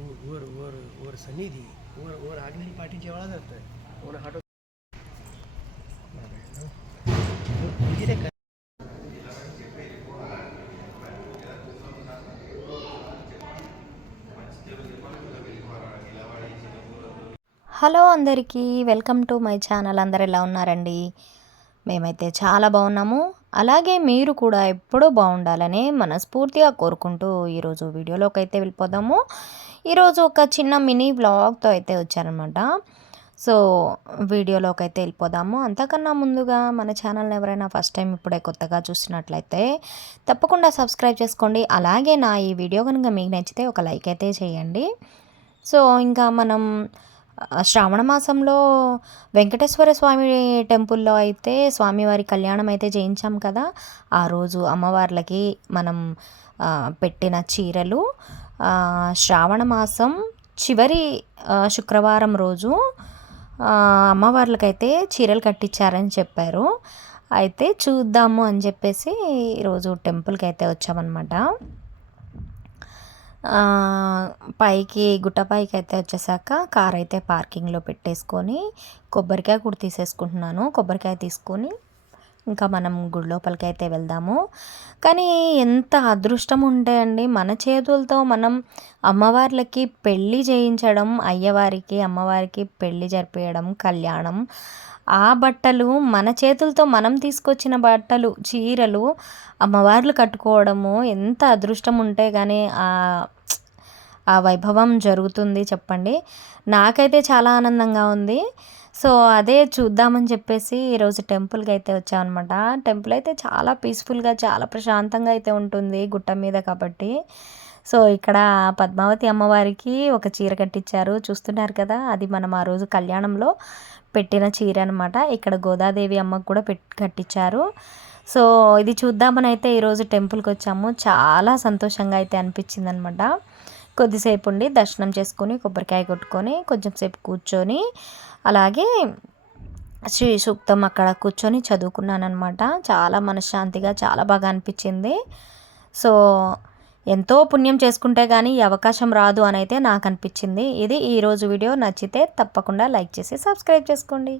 ಊರು ಊರು ಊರು ಊರ హలో అందరికీ వెల్కమ్ టు మై ఛానల్. అందరు ఎలా ఉన్నారండి? మేమైతే చాలా బాగున్నాము. అలాగే మీరు కూడా ఎప్పుడూ బాగుండాలని మనస్ఫూర్తిగా కోరుకుంటూ ఈరోజు వీడియోలోకి అయితే వెళ్ళిపోదాము. ఈరోజు ఒక చిన్న మినీ వ్లాగ్తో అయితే వచ్చారనమాట. సో వీడియోలోకి అయితే వెళ్ళిపోదాము. అంతకన్నా ముందుగా మన ఛానల్ని ఎవరైనా ఫస్ట్ టైం ఇప్పుడే కొత్తగా చూసినట్లయితే తప్పకుండా సబ్స్క్రైబ్ చేసుకోండి. అలాగే నా ఈ వీడియో కనుక మీకు నచ్చితే ఒక లైక్ అయితే చేయండి. సో ఇంకా మనం శ్రావణ మాసంలో వెంకటేశ్వర స్వామి టెంపుల్లో అయితే స్వామివారి కళ్యాణం అయితే చేయించాం కదా. ఆ రోజు అమ్మవార్లకి మనం పెట్టిన చీరలు శ్రావణ మాసం చివరి శుక్రవారం రోజు అమ్మవార్లకైతే చీరలు కట్టించారని చెప్పారు. అయితే చూద్దాము అని చెప్పేసి ఈరోజు టెంపుల్కి అయితే వచ్చామన్నమాట. పైకి గుట్ట పైకి అయితే వచ్చేసాక కార్ అయితే పార్కింగ్లో పెట్టేసుకొని కొబ్బరికాయ కూడా తీసేసుకుంటున్నాను. కొబ్బరికాయ తీసుకొని ఇంకా మనం గుడి లోపలికి అయితే వెళ్దాము. కానీ ఎంత అదృష్టం ఉంటే అండి మన చేతులతో మనం అమ్మవార్లకి పెళ్ళి చేయించడం అయ్యవారికి అమ్మవారికి పెళ్ళి జరిపేయడం కళ్యాణం ఆ బట్టలు మన చేతులతో మనం తీసుకొచ్చిన బట్టలు చీరలు అమ్మవార్లు కట్టుకోవడము ఎంత అదృష్టం ఉంటే కానీ ఆ ఆ వైభవం జరుగుతుంది చెప్పండి. నాకైతే చాలా ఆనందంగా ఉంది. సో అదే చూద్దామని చెప్పేసి ఈరోజు టెంపుల్కి అయితే వచ్చామన్నమాట. టెంపుల్ అయితే చాలా పీస్ఫుల్గా చాలా ప్రశాంతంగా అయితే ఉంటుంది గుట్ట మీద కాబట్టి. సో ఇక్కడ పద్మావతి అమ్మవారికి ఒక చీర కట్టించారు. చూస్తున్నారు కదా అది మనం ఆ రోజు కళ్యాణంలో పెట్టిన చీర అనమాట ఇక్కడ గోదాదేవి అమ్మకు కూడా పెట్ కట్టించారు. సో ఇది చూద్దామని అయితే ఈరోజు టెంపుల్కి వచ్చాము. చాలా సంతోషంగా అయితే అనిపించింది అనమాట కొద్దిసేపు ఉండి దర్శనం చేసుకొని కొబ్బరికాయ కొట్టుకొని కొంచెం సేపు కూర్చొని అలాగే శ్రీ సూక్తం అక్కడ కూర్చొని చదువుకున్నాను అనమాట చాలా మనశ్శాంతిగా చాలా బాగా అనిపించింది. సో ఎంతో పుణ్యం చేసుకుంటే కానీ ఈ అవకాశం రాదు అని అయితే నాకు అనిపించింది ఇది ఈరోజు వీడియో. నచ్చితే తప్పకుండా లైక్ చేసి సబ్స్క్రైబ్ చేసుకోండి.